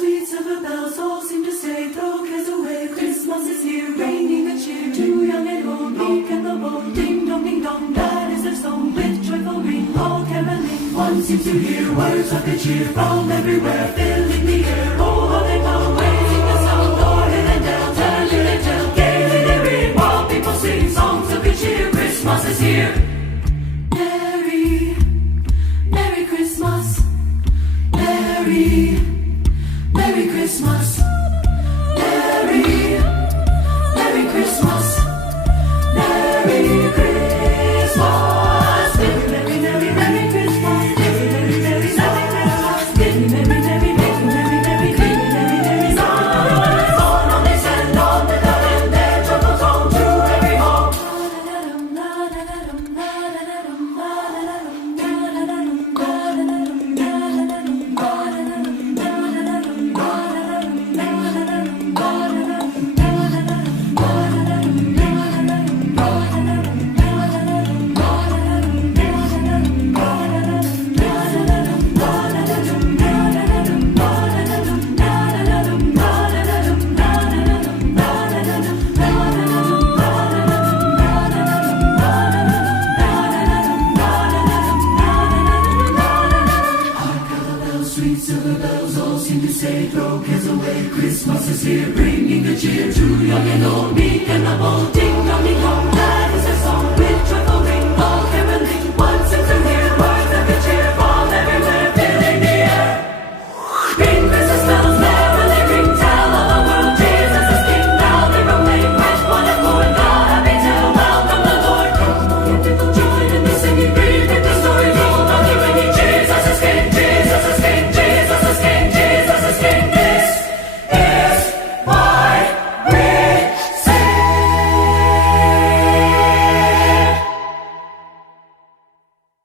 sweet silver bells all seem to say, throw cares away, Christmas is here, bringing good cheer to young and old, meek and the bold. Ding dong, that is their song, with joyful ring, all caroling. One seems to hear words of good cheer from everywhere, filling the air. Oh, how they come, raising the sound, o'er hill and down, telling they tell, gaily they ring, while people sing songs of good cheer. Christmas is here. Merry Christmas. Merry Christmas. Merry Christmas. Merry Christmas. Merry Christmas. Merry Christmas. Merry Christmas. On this and on the other, and their troubles home to every home. Sweet silver bells all seem to say, throw cares away, Christmas is here, bringing good cheer to young and old, meek and the bold. Ding dong,